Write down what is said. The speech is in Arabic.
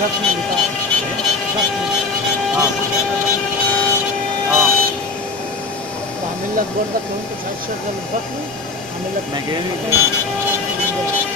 الزخم بتاعه. الزخم. اه اه واعمل لك برضك لو انت مش عايز تشغل الزخم، اعمل لك مجاني. مكان.